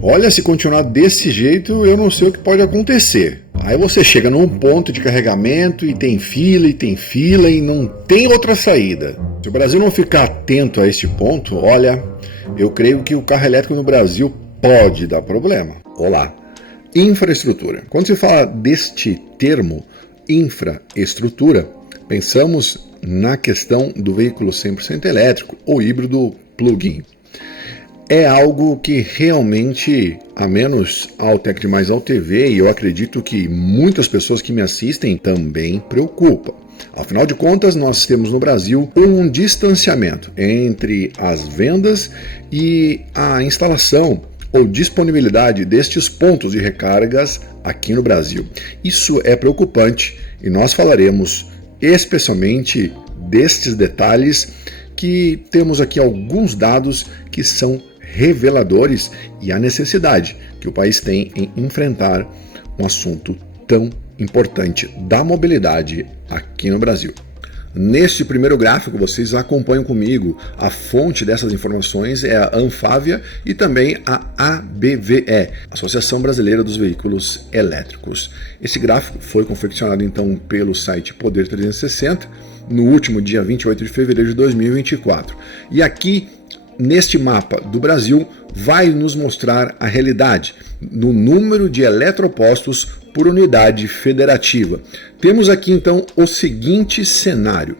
Olha, se continuar desse jeito, eu não sei o que pode acontecer. Aí você chega num ponto de carregamento e tem fila e não tem outra saída. Se o Brasil não ficar atento a este ponto, olha, eu creio que o carro elétrico no Brasil pode dar problema. Olá, infraestrutura. Quando se fala deste termo, infraestrutura, pensamos na questão do veículo 100% elétrico ou híbrido plug-in. É algo que realmente, a menos a Altec Demais Auto TV, e eu acredito que muitas pessoas que me assistem também preocupa. Afinal de contas, nós temos no Brasil um distanciamento entre as vendas e a instalação ou disponibilidade destes pontos de recargas aqui no Brasil. Isso é preocupante e nós falaremos especialmente destes detalhes, que temos aqui alguns dados que são reveladores e a necessidade que o país tem em enfrentar um assunto tão importante da mobilidade aqui no Brasil. Neste primeiro gráfico, vocês acompanham comigo, a fonte dessas informações é a Anfávia e também a ABVE, Associação Brasileira dos Veículos Elétricos. Esse gráfico foi confeccionado então pelo site Poder 360 no último dia 28 de fevereiro de 2024. E aqui, neste mapa do Brasil, vai nos mostrar a realidade no número de eletropostos por unidade federativa. Temos aqui então o seguinte cenário: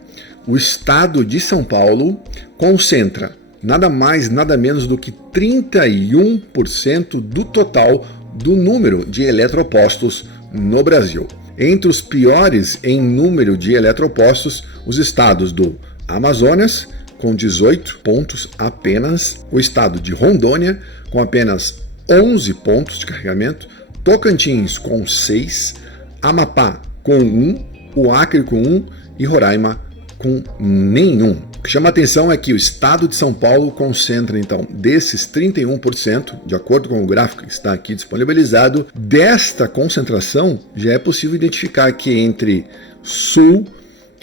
o estado de São Paulo concentra nada mais, nada menos do que 31% do total do número de eletropostos no Brasil. Entre os piores em número de eletropostos, os estados do Amazonas, com 18 pontos apenas, o estado de Rondônia, com apenas 11 pontos de carregamento, Tocantins com 6, Amapá com 1, o Acre com 1 e Roraima com nenhum. O que chama a atenção é que o estado de São Paulo concentra, então, desses 31%, de acordo com o gráfico que está aqui disponibilizado, desta concentração já é possível identificar que entre sul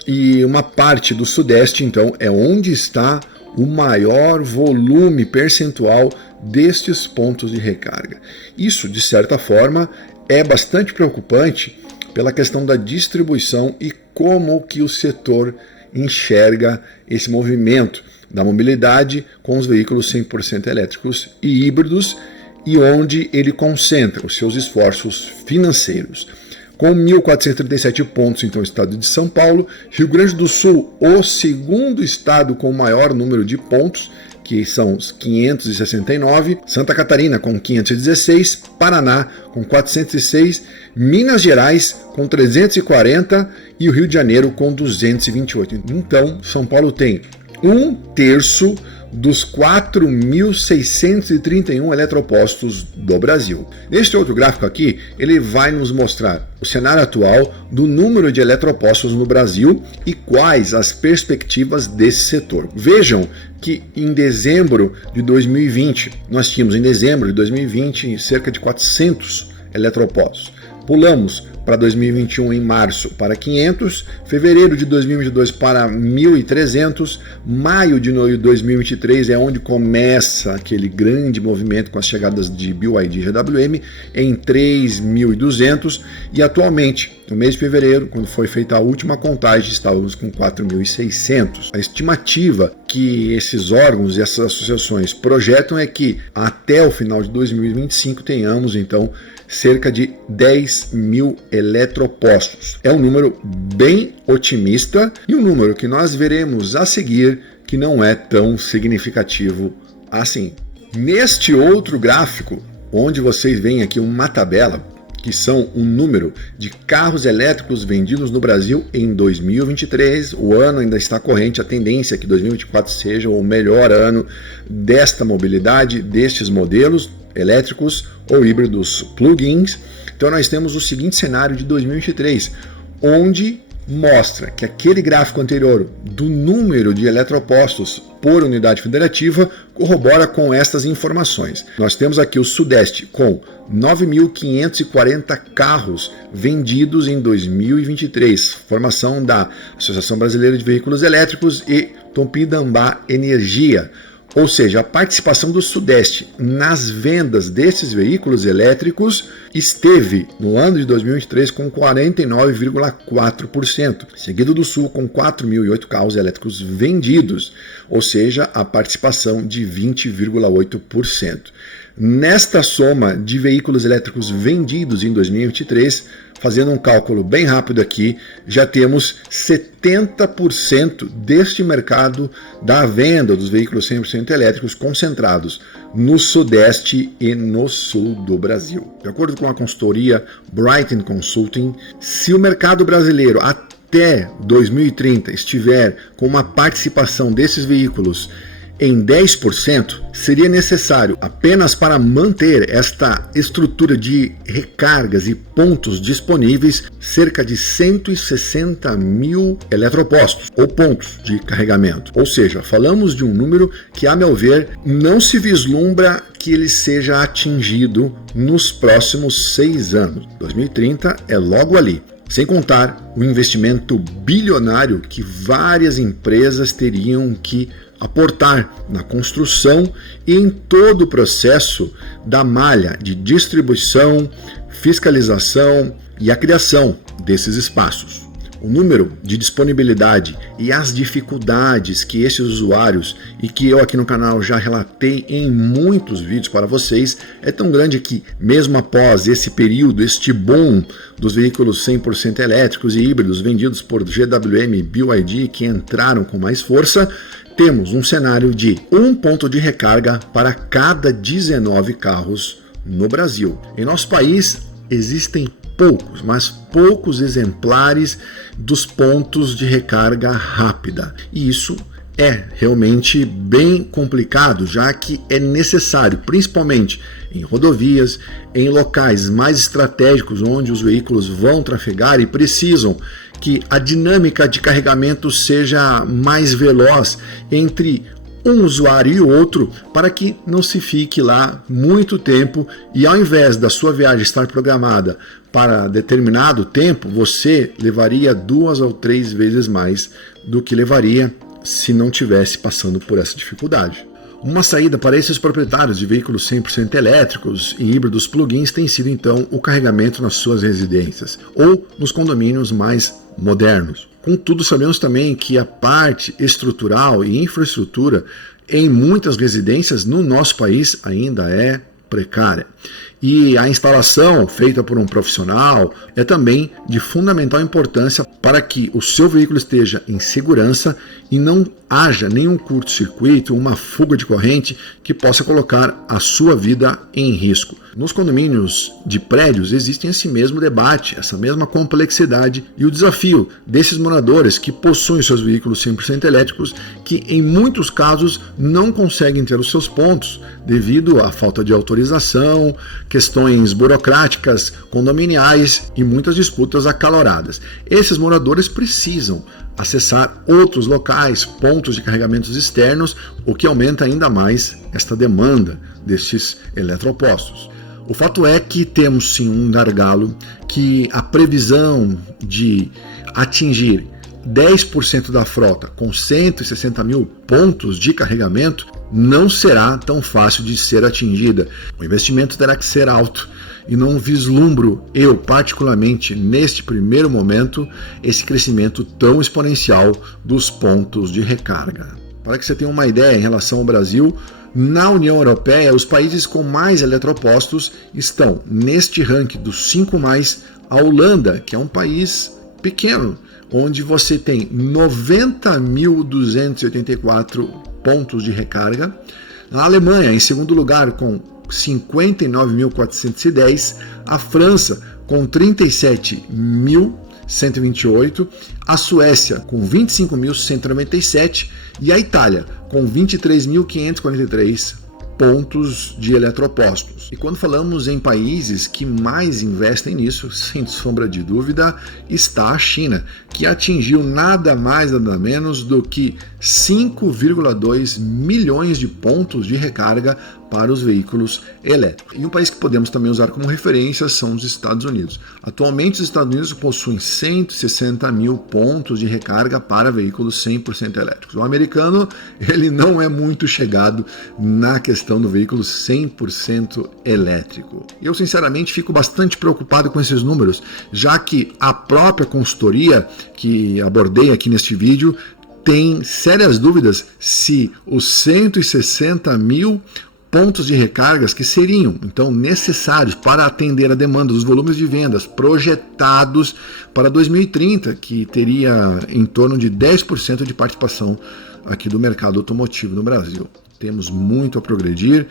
e uma parte do sudeste, então, é onde está o maior volume percentual destes pontos de recarga. Isso, de certa forma, é bastante preocupante pela questão da distribuição e como que o setor enxerga esse movimento da mobilidade com os veículos 100% elétricos e híbridos e onde ele concentra os seus esforços financeiros. Com 1.437 pontos, então, o estado de São Paulo, Rio Grande do Sul, o segundo estado com o maior número de pontos, que são os 569, Santa Catarina com 516, Paraná com 406, Minas Gerais com 340 e o Rio de Janeiro com 228. Então, São Paulo tem 1/3 dos 4.631 eletropostos do Brasil. Neste outro gráfico aqui, ele vai nos mostrar o cenário atual do número de eletropostos no Brasil e quais as perspectivas desse setor. Vejam que em dezembro de 2020, nós tínhamos em dezembro de 2020 cerca de 400 eletropostos. Pulamos para 2021 em março para 500, fevereiro de 2022 para 1.300, maio de 2023 é onde começa aquele grande movimento com as chegadas de BYD e GWM em 3.200 e atualmente, no mês de fevereiro, quando foi feita a última contagem, estávamos com 4.600. A estimativa que esses órgãos e essas associações projetam é que até o final de 2025 tenhamos então cerca de 10.000 eletropostos. É um número bem otimista e um número que nós veremos a seguir que não é tão significativo assim. Neste outro gráfico, onde vocês veem aqui uma tabela, que são um número de carros elétricos vendidos no Brasil em 2023, o ano ainda está corrente, a tendência é que 2024 seja o melhor ano desta mobilidade, destes modelos elétricos ou híbridos plug-ins. Então nós temos o seguinte cenário de 2023, onde mostra que aquele gráfico anterior do número de eletropostos por unidade federativa corrobora com estas informações. Nós temos aqui o Sudeste com 9.540 carros vendidos em 2023, formação da Associação Brasileira de Veículos Elétricos e Tupinambá Energia, Ou seja, a participação do Sudeste nas vendas desses veículos elétricos esteve no ano de 2023 com 49,4%, seguido do Sul com 4.008 carros elétricos vendidos, ou seja, a participação de 20,8%. Nesta soma de veículos elétricos vendidos em 2023, fazendo um cálculo bem rápido aqui, já temos 70% deste mercado da venda dos veículos 100% elétricos concentrados no Sudeste e no Sul do Brasil. De acordo com a consultoria Brighton Consulting, se o mercado brasileiro até 2030 estiver com uma participação desses veículos em 10%, seria necessário, apenas para manter esta estrutura de recargas e pontos disponíveis, cerca de 160 mil eletropostos ou pontos de carregamento. Ou seja, falamos de um número que, a meu ver, não se vislumbra que ele seja atingido nos próximos 6 anos. 2030 é logo ali. Sem contar o investimento bilionário que várias empresas teriam que aportar na construção e em todo o processo da malha de distribuição, fiscalização e a criação desses espaços. O número de disponibilidade e as dificuldades que esses usuários, e que eu aqui no canal já relatei em muitos vídeos para vocês, é tão grande que, mesmo após esse período, este boom dos veículos 100% elétricos e híbridos vendidos por GWM e BYD, que entraram com mais força, temos um cenário de um ponto de recarga para cada 19 carros no Brasil. Em nosso país existem poucos, mas poucos exemplares dos pontos de recarga rápida. E isso é realmente bem complicado, já que é necessário, principalmente em rodovias, em locais mais estratégicos onde os veículos vão trafegar e precisam que a dinâmica de carregamento seja mais veloz entre um usuário e outro, para que não se fique lá muito tempo e, ao invés da sua viagem estar programada para determinado tempo, você levaria 2 ou 3 vezes mais do que levaria se não tivesse passando por essa dificuldade. Uma saída para esses proprietários de veículos 100% elétricos e híbridos plug-ins tem sido então o carregamento nas suas residências ou nos condomínios mais modernos. Contudo, sabemos também que a parte estrutural e infraestrutura em muitas residências no nosso país ainda é precária. E a instalação feita por um profissional é também de fundamental importância para que o seu veículo esteja em segurança e não haja nenhum curto-circuito, uma fuga de corrente que possa colocar a sua vida em risco. Nos condomínios de prédios existe esse mesmo debate, essa mesma complexidade e o desafio desses moradores que possuem seus veículos 100% elétricos, que em muitos casos não conseguem ter os seus pontos devido à falta de autorização, questões burocráticas, condominiais e muitas disputas acaloradas. Esses moradores precisam acessar outros locais, pontos de carregamentos externos, o que aumenta ainda mais esta demanda destes eletropostos. O fato é que temos sim um gargalo, que a previsão de atingir 10% da frota com 160 mil pontos de carregamento não será tão fácil de ser atingida. O investimento terá que ser alto e não vislumbro eu, particularmente neste primeiro momento, esse crescimento tão exponencial dos pontos de recarga. Para que você tenha uma ideia em relação ao Brasil, na União Europeia, os países com mais eletropostos estão neste ranking dos 5 mais, a Holanda, que é um país pequeno, onde você tem 90.284 pontos de recarga. A Alemanha, em segundo lugar, com 59.410, a França com 37.128, a Suécia com 25.197 e a Itália com 23.543 pontos de eletropostos. E quando falamos em países que mais investem nisso, sem sombra de dúvida, está a China, que atingiu nada mais nada menos do que 5,2 milhões de pontos de recarga para os veículos elétricos. E um país que podemos também usar como referência são os Estados Unidos. Atualmente, os Estados Unidos possuem 160 mil pontos de recarga para veículos 100% elétricos. O americano, ele não é muito chegado na questão do veículo 100% elétrico. Eu, sinceramente, fico bastante preocupado com esses números, já que a própria consultoria que abordei aqui neste vídeo tem sérias dúvidas se os 160 mil pontos de recargas que seriam, então, necessários para atender a demanda dos volumes de vendas projetados para 2030, que teria em torno de 10% de participação aqui do mercado automotivo no Brasil. Temos muito a progredir,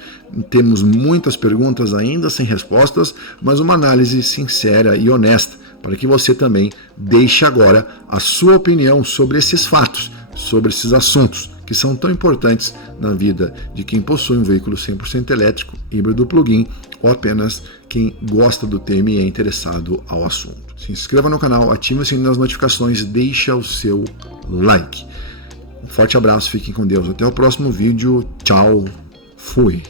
temos muitas perguntas ainda sem respostas, mas uma análise sincera e honesta para que você também deixe agora a sua opinião sobre esses fatos, sobre esses assuntos que são tão importantes na vida de quem possui um veículo 100% elétrico, híbrido plug-in ou apenas quem gosta do tema e é interessado ao assunto. Se inscreva no canal, ative o sininho das notificações, deixa o seu like. Um forte abraço, fiquem com Deus. Até o próximo vídeo. Tchau, fui.